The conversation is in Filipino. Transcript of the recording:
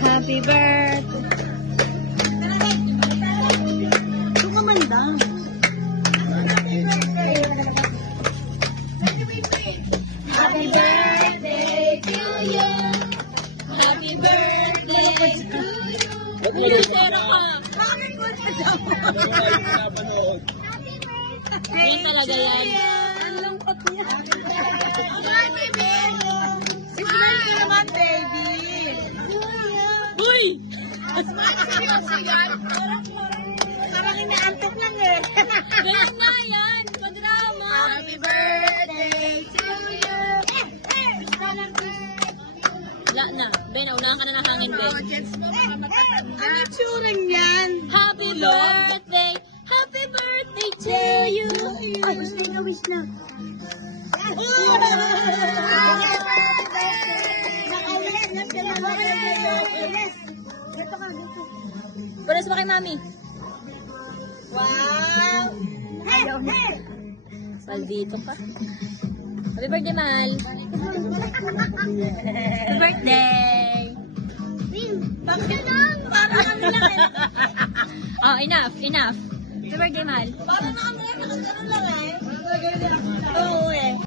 Happy birthday. Ito ka man lang. Happy birthday to you. Happy birthday to you. Pera ka. Bakit mo na daw? Hindi talaga yan. Ang lungkot niya. Happy birthday. Smile ka naman, baby. Uy! Parang inaantok lang eh. Ganyan na yan. Padrama. Happy birthday to you. Wala na. Ben, unahan ka na ng hangin, Ben. Gets mo, mga matatanda. Ano tsuring yan? Happy birthday. Happy birthday to you. Ay, wish na, wish na. Nakaulit na sila. Dito ka, dito. Punas mo kay Mami. Wow! Ayaw na. Maldito ka. Happy birthday, Mahal. Happy birthday. Bakit lang? Parang kami lang eh. Oh, enough, enough. Happy birthday, Mahal. Parang kami lang nakagano lang eh. Oo eh.